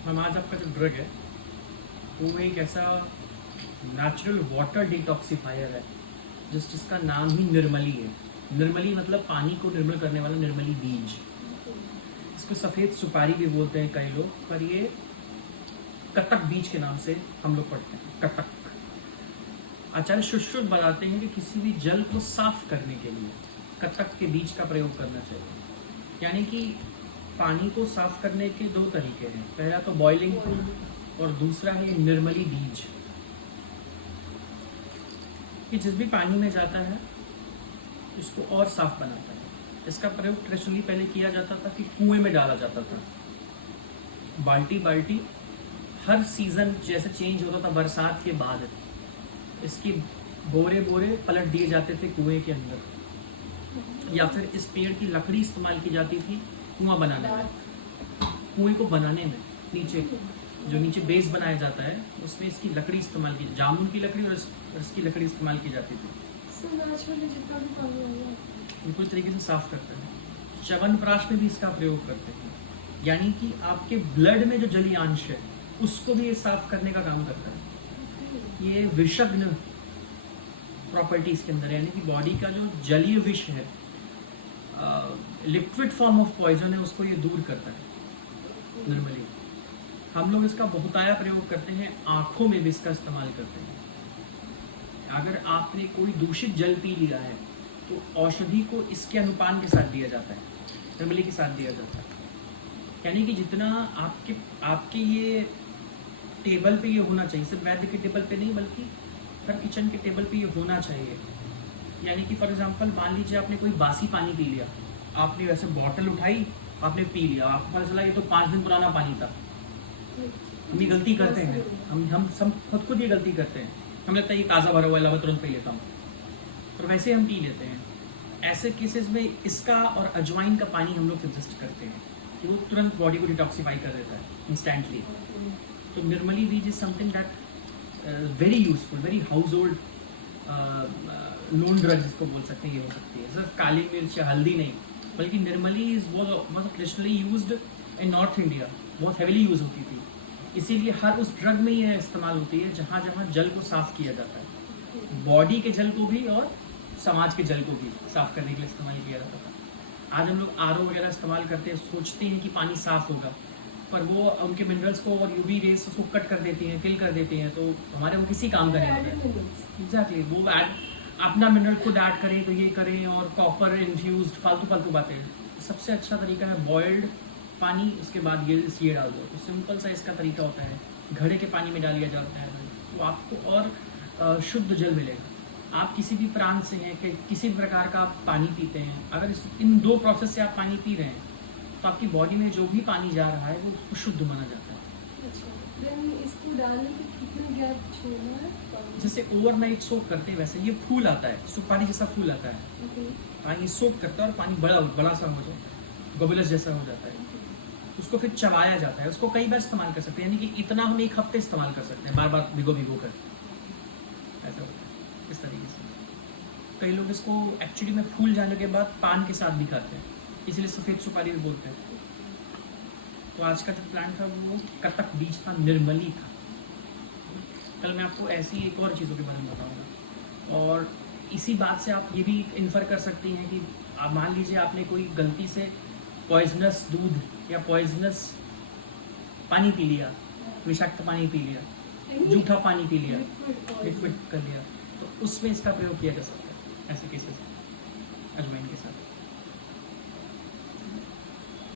Ma'am आज आपका जो ड्रग है वो एक ऐसा नेचुरल वाटर डिटॉक्सिफायर है जिसका नाम ही निर्मली है। निर्मली मतलब पानी को निर्मल करने वाला निर्मली बीज। इसको सफ़ेद सुपारी भी बोलते हैं कई लोग, पर ये कटक बीज के नाम से हम लोग पढ़ते हैं। कटक। आचार्य सुश्रुत बताते हैं कि किसी भी जल को साफ करने के लिए कटक के बीज का प्रयोग करना चाहिए। यानी कि पानी को साफ करने के दो तरीके हैं, पहला तो बॉइलिंग और दूसरा है निर्मली बीज। कि जिस भी पानी में जाता है इसको और साफ बनाता है। इसका प्रयोग ट्रेडिशनली पहले किया जाता था कि कुएं में डाला जाता था, बाल्टी बाल्टी। हर सीजन जैसे चेंज होता था बरसात के बाद इसके बोरे बोरे पलट दिए जाते थे कुएं के अंदर, या फिर इस पेड़ की लकड़ी इस्तेमाल की जाती थी कुआं बनाने में। कुएं को बनाने में नीचे जो नीचे बेस बनाया जाता है उसमें इसकी लकड़ी इस्तेमाल की, जामुन की लकड़ी और इसकी लकड़ी इस्तेमाल की जाती थी। पूरी तरीके से साफ करता है। च्यवनप्राश में भी इसका प्रयोग करते हैं, यानी कि आपके ब्लड में जो जलीय अंश है उसको भी ये साफ करने का काम करता है। ये विषग्न प्रॉपर्टी इसके अंदर है, यानी कि बॉडी का जो जलीय विष है, लिक्विड फॉर्म ऑफ पॉइजन है, उसको ये दूर करता है नॉर्मली। हम लोग इसका बहुताया प्रयोग करते हैं, आंखों में भी इसका इस्तेमाल करते हैं। अगर आपने कोई दूषित जल पी लिया है तो औषधि को इसके अनुपान के साथ दिया जाता है, नॉर्मली के साथ दिया जाता है। यानी कि जितना आपके ये टेबल पे ये होना चाहिए, सिर्फ वैद्य के टेबल पे नहीं बल्कि हर किचन के टेबल पे ये होना चाहिए। यानी कि फॉर एग्जांपल मान लीजिए आपने कोई बासी पानी पी लिया, आपने वैसे बॉटल उठाई, आपने पी लिया, आपको पता चला ये तो 5 दिन पुराना पानी था। हम ये गलती करते हैं, हम सब खुद ये गलती करते हैं। हमें लगता है ये ताज़ा भरा हुआ है, मैं तुरंत पी लेता हूँ, तो वैसे हम पी लेते हैं। ऐसे केसेस में इसका और अजवाइन का पानी हम लोग सजेस्ट करते हैं कि वो तुरंत बॉडी को डिटॉक्सीफाई कर देता है इंस्टेंटली। तो निर्मली बीज is something that very useful, very house hold known drug जिसको बोल सकते हैं, ये हो सकती है। सिर्फ काली मिर्च या हल्दी नहीं, बल्कि निर्मली इज बहुत traditionally used in north India, बहुत हैवीली यूज होती थी। इसीलिए हर उस ड्रग में ये इस्तेमाल होती है जहाँ जहाँ जल को साफ किया जाता है, बॉडी के जल को भी और समाज के जल को भी साफ करने के लिए इस्तेमाल किया जाता था। आज हम लोग आरओ वगैरह इस्तेमाल करते हैं, सोचते हैं कि पानी साफ होगा, पर वो उनके मिनरल्स को और यूवी रेस उसको कट कर देती हैं, किल कर देती हैं, तो हमारे वो किसी काम का नहीं होता है। एग्जैक्टली, वो अपना मिनरल खुद ऐड करें तो ये करें, और कॉपर इन्फ्यूज्ड फालतू बातें। सबसे अच्छा तरीका है बॉइल्ड पानी, उसके बाद ये डाल दो, तो सिंपल सा इसका तरीका होता है। घड़े के पानी में डालिया जाता है तो आपको और शुद्ध जल मिलेगा। आप किसी भी प्रांत से हैं कि किसी भी प्रकार का आप पानी पीते हैं, अगर इन दो प्रोसेस से आप पानी पी रहे हैं तो आपकी बॉडी में जो भी पानी जा रहा है वो उसको शुद्ध माना जाता है। अच्छा, इसको डालने के कितने गैप छोड़ना है? जैसे ओवरनाइट सोक करते हैं वैसे ये फूल आता है, सुपारी जैसा फूल आता है। पानी सोक करता है और पानी बड़ा सा हो जाता है, गोबुलस जैसा हो जाता है। उसको फिर चबाया जाता है, उसको कई बार इस्तेमाल कर सकते हैं, यानी कि इतना हम एक हफ्ते इस्तेमाल कर सकते हैं, बार बार भिगो कर ऐसा होता है। इस तरीके से कई लोग इसको एक्चुअली में फूल जाने के बाद पान के साथ भी खाते हैं, इसलिए सफ़ेद सुपारी भी बोलते हैं। तो आज का जो प्लांट था वो कटक बीज था, निर्मली था। कल मैं आपको ऐसी एक और चीज़ों के बारे में बताऊंगा, और इसी बात से आप ये भी इन्फर कर सकती हैं कि आप मान लीजिए आपने कोई गलती से पॉइजनस दूध या पॉइजनस पानी पी लिया, विषाक्त पानी पी लिया, जूठा पानी पी लिया, लिक्विड कर लिया, तो उसमें इसका प्रयोग किया जा सकता है ऐसे केसेस में।